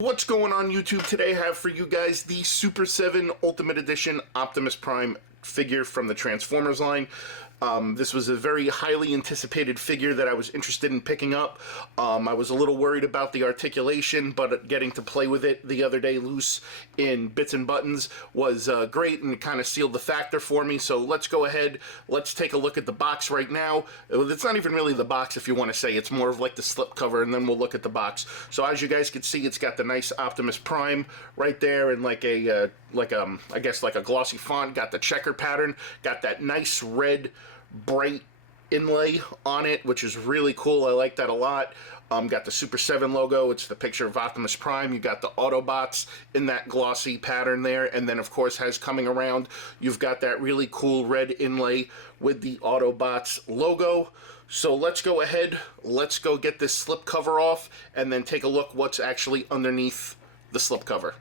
What's going on YouTube? Today I have for you guys the Super 7 Ultimate Edition Optimus Prime figure from the Transformers line. This was a very highly anticipated figure that I was interested in picking up. I was a little worried about the articulation, but getting to play with it the other day loose in bits and buttons was great, and it kind of sealed the factor for me. So let's go ahead, let's take a look at the box right now. It's not even really the box, if you want to say. It's more of like the slip cover, and then we'll look at the box. So as you guys can see, it's got the nice Optimus Prime right there, and like a I guess like a glossy font. Got the checker pattern, got that nice red bright inlay on it, which is really cool. I like that a lot. Got the Super 7 logo. It's the picture of Optimus Prime. You got the Autobots in that glossy pattern there, and then of course has coming around, you've got that really cool red inlay with the Autobots logo. So let's go ahead, let's go get this slip cover off and then take a look what's actually underneath the slip cover.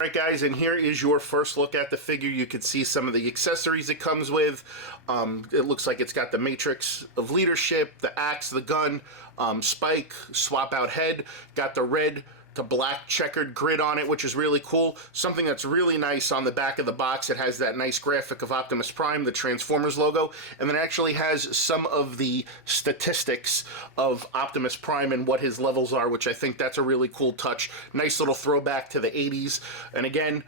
Alright guys, and here is your first look at the figure. You can see some of the accessories it comes with. It looks like it's got the matrix of leadership, the axe, the gun, spike, swap out head, got the red to black checkered grid on it, which is really cool. Something that's really nice on the back of the box, it has that nice graphic of Optimus Prime, the Transformers logo, and then it actually has some of the statistics of Optimus Prime and what his levels are, which I think that's a really cool touch. Nice little throwback to the 80s. And again,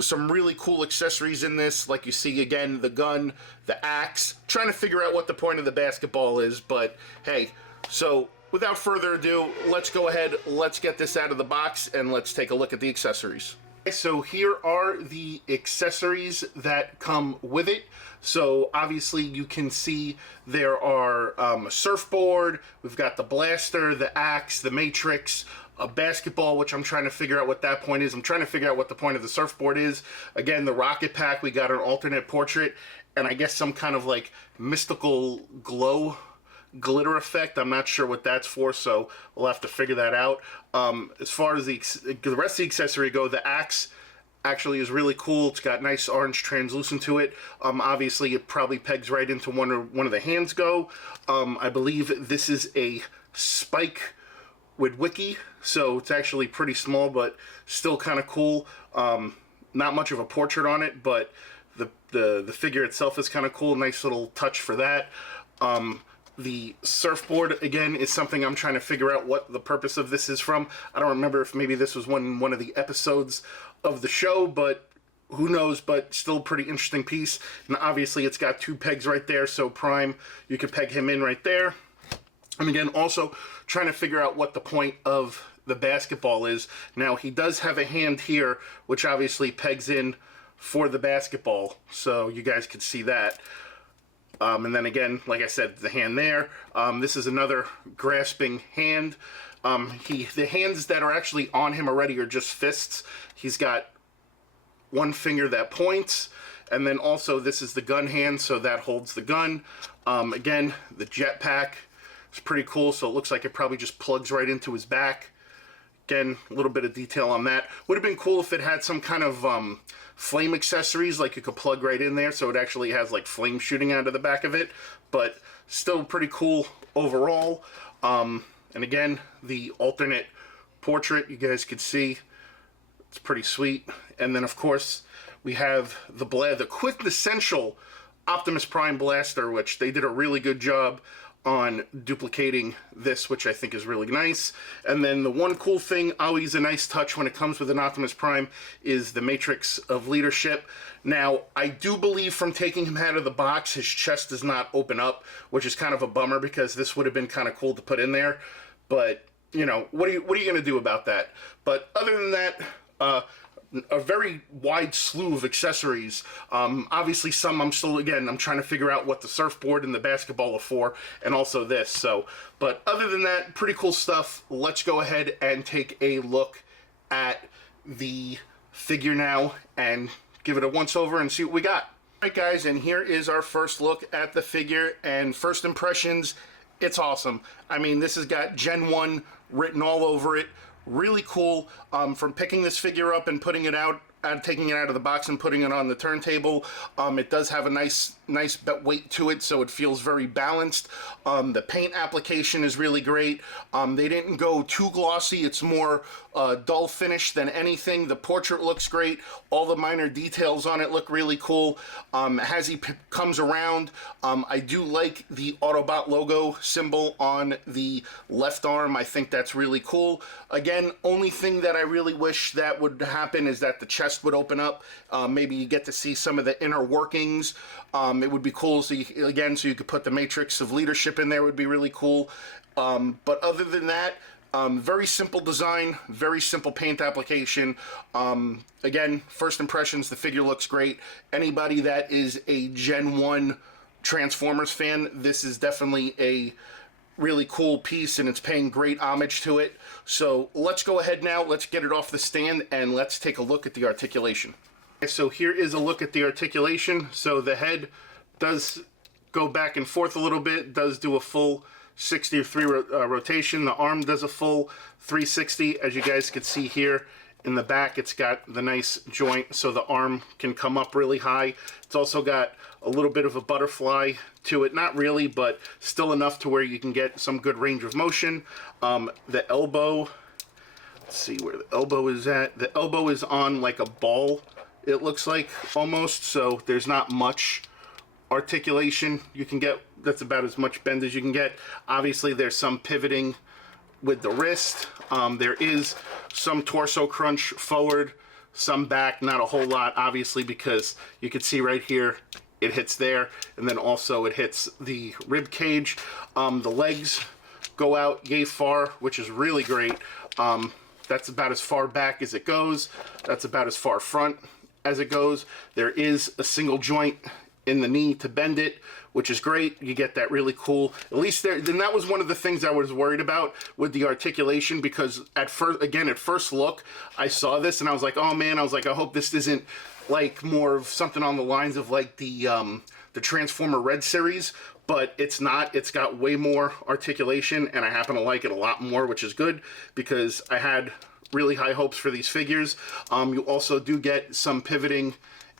some really cool accessories in this, like you see again, the gun, the axe. Trying to figure out what the point of the basketball is, but hey, so without further ado, let's go ahead, let's get this out of the box, and let's take a look at the accessories. So here are the accessories that come with it. So obviously you can see there are a surfboard, we've got the blaster, the axe, the matrix, a basketball, which I'm trying to figure out what that point is. I'm trying to figure out what the point of the surfboard is. Again, the rocket pack, we got an alternate portrait, and I guess some kind of like mystical glow glitter effect. I'm not sure what that's for, so we'll have to figure that out. As far as the rest of the accessory go, the axe actually is really cool. It's got nice orange translucent to it. Obviously it probably pegs right into one of the hands go. I believe this is a spike with wiki, so it's actually pretty small but still kind of cool. Not much of a portrait on it, but the figure itself is kind of cool. Nice little touch for that. The surfboard, again, is something I'm trying to figure out what the purpose of this is from. I don't remember if maybe this was one of the episodes of the show, but who knows, but still a pretty interesting piece. And obviously it's got two pegs right there, so Prime, you could peg him in right there. And again, also trying to figure out what the point of the basketball is. Now, he does have a hand here, which obviously pegs in for the basketball, so you guys could see that. And then again, like I said, the hand there. This is another grasping hand. The hands that are actually on him already are just fists. He's got one finger that points, and then also this is the gun hand, so that holds the gun. Again, the jetpack is pretty cool, so it looks like it probably just plugs right into his back. Again, a little bit of detail on that. Would have been cool if it had some kind of flame accessories, like you could plug right in there, so it actually has like flame shooting out of the back of it, but still pretty cool overall. And again, the alternate portrait, you guys could see, it's pretty sweet. And then of course, we have the quintessential Optimus Prime blaster, which they did a really good job on duplicating this, which I think is really nice. And then the one cool thing, always a nice touch when it comes with an Optimus Prime, is the matrix of leadership. Now, I do believe from taking him out of the box, his chest does not open up, which is kind of a bummer because this would have been kind of cool to put in there. But, you know, what are you going to do about that? But other than that, a very wide slew of accessories. Obviously some I'm trying to figure out what the surfboard and the basketball are for, and also this. So, but other than that, pretty cool stuff. Let's go ahead and take a look at the figure now and give it a once over and see what we got. Alright guys, and here is our first look at the figure, and first impressions, it's awesome. I mean, this has got Gen 1 written all over it. Really cool. From picking this figure up and putting it out, taking it out of the box and putting it on the turntable, it does have a nice nice weight to it, so it feels very balanced. The paint application is really great. They didn't go too glossy. It's more dull finish than anything. The portrait looks great. All the minor details on it look really cool. As he comes around, I do like the Autobot logo symbol on the left arm. I think that's really cool. Again, only thing that I really wish that would happen is that the chest would open up. Maybe you get to see some of the inner workings. It would be cool, so you could put the matrix of leadership in there. Would be really cool. But other than that, very simple design, very simple paint application. Again, first impressions, the figure looks great. Anybody that is a Gen 1 Transformers fan, this is definitely a really cool piece, and it's paying great homage to it. So let's go ahead now, let's get it off the stand, and let's take a look at the articulation. So here is a look at the articulation. So the head does go back and forth a little bit, does do a full 60 rotation. The arm does a full 360. As you guys can see here in the back, it's got the nice joint so the arm can come up really high. It's also got a little bit of a butterfly to it, not really, but still enough to where you can get some good range of motion. The elbow, let's see where the elbow is at. The elbow is on like a ball, it looks like, almost, so there's not much articulation you can get. That's about as much bend as you can get. Obviously there's some pivoting with the wrist. There is some torso crunch forward, some back, not a whole lot, obviously, because you can see right here it hits there, and then also it hits the rib cage. The legs go out yay far, which is really great. That's about as far back as it goes. That's about as far front as it goes. There is a single joint in the knee to bend it, which is great. You get that really cool, at least there. Then that was one of the things I was worried about with the articulation, because at first look, I saw this and I was like, oh man, I hope this isn't like more of something on the lines of like the Transformer Red series, but it's not. It's got way more articulation, and I happen to like it a lot more, which is good, because I had really high hopes for these figures. You also do get some pivoting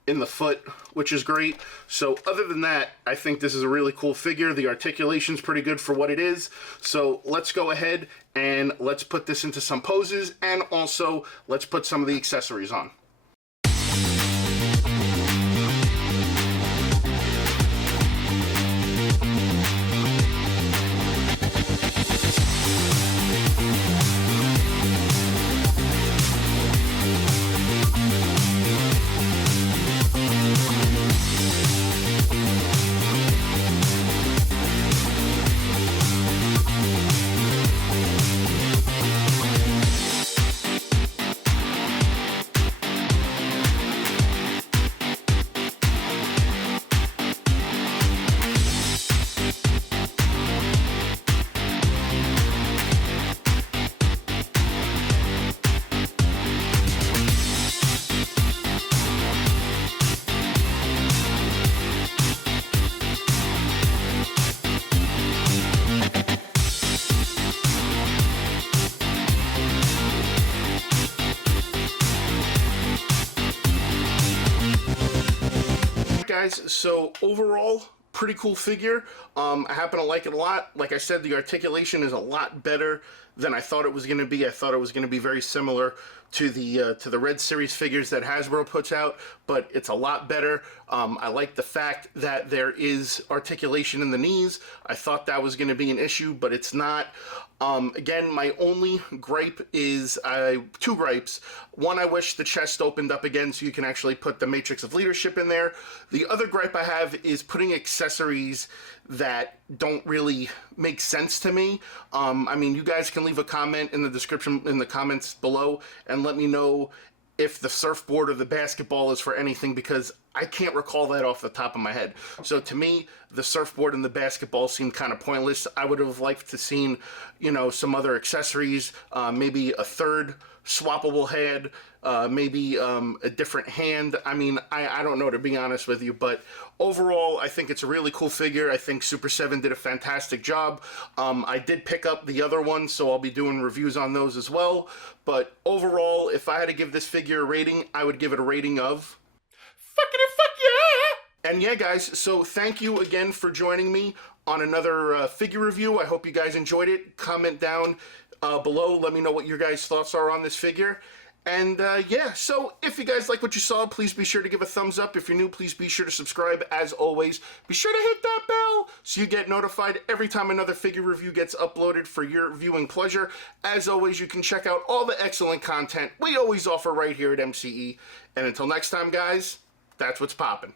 in the foot, which is great. So other than that, I think this is a really cool figure. The articulation's pretty good for what it is. So let's go ahead and let's put this into some poses, and also let's put some of the accessories on. Guys, so overall, pretty cool figure. I happen to like it a lot. Like I said, the articulation is a lot better than I thought it was going to be. I thought it was going to be very similar to the Red Series figures that Hasbro puts out, but it's a lot better. I like the fact that there is articulation in the knees. I thought that was going to be an issue, but it's not. Again, my only gripe is two gripes. One, I wish the chest opened up again so you can actually put the Matrix of Leadership in there. The other gripe I have is putting accessories that don't really make sense to me. I mean, you guys can leave a comment in the description, in the comments below, and let me know if the surfboard or the basketball is for anything, because I can't recall that off the top of my head. So to me, the surfboard and the basketball seem kind of pointless. I would have liked to seen, you know, some other accessories, maybe a third swappable head, maybe a different hand. I mean, I don't know, to be honest with you, but overall, I think it's a really cool figure. I think Super 7 did a fantastic job. I did pick up the other ones, so I'll be doing reviews on those as well. But overall, if I had to give this figure a rating, I would give it a rating of fuck it and fuck And yeah, guys, so thank you again for joining me on another figure review. I hope you guys enjoyed it. Comment down below. Let me know what your guys' thoughts are on this figure. And yeah, so if you guys like what you saw, please be sure to give a thumbs up. If you're new, please be sure to subscribe. As always, be sure to hit that bell so you get notified every time another figure review gets uploaded for your viewing pleasure. As always, you can check out all the excellent content we always offer right here at MCE. And until next time, guys, that's what's poppin'.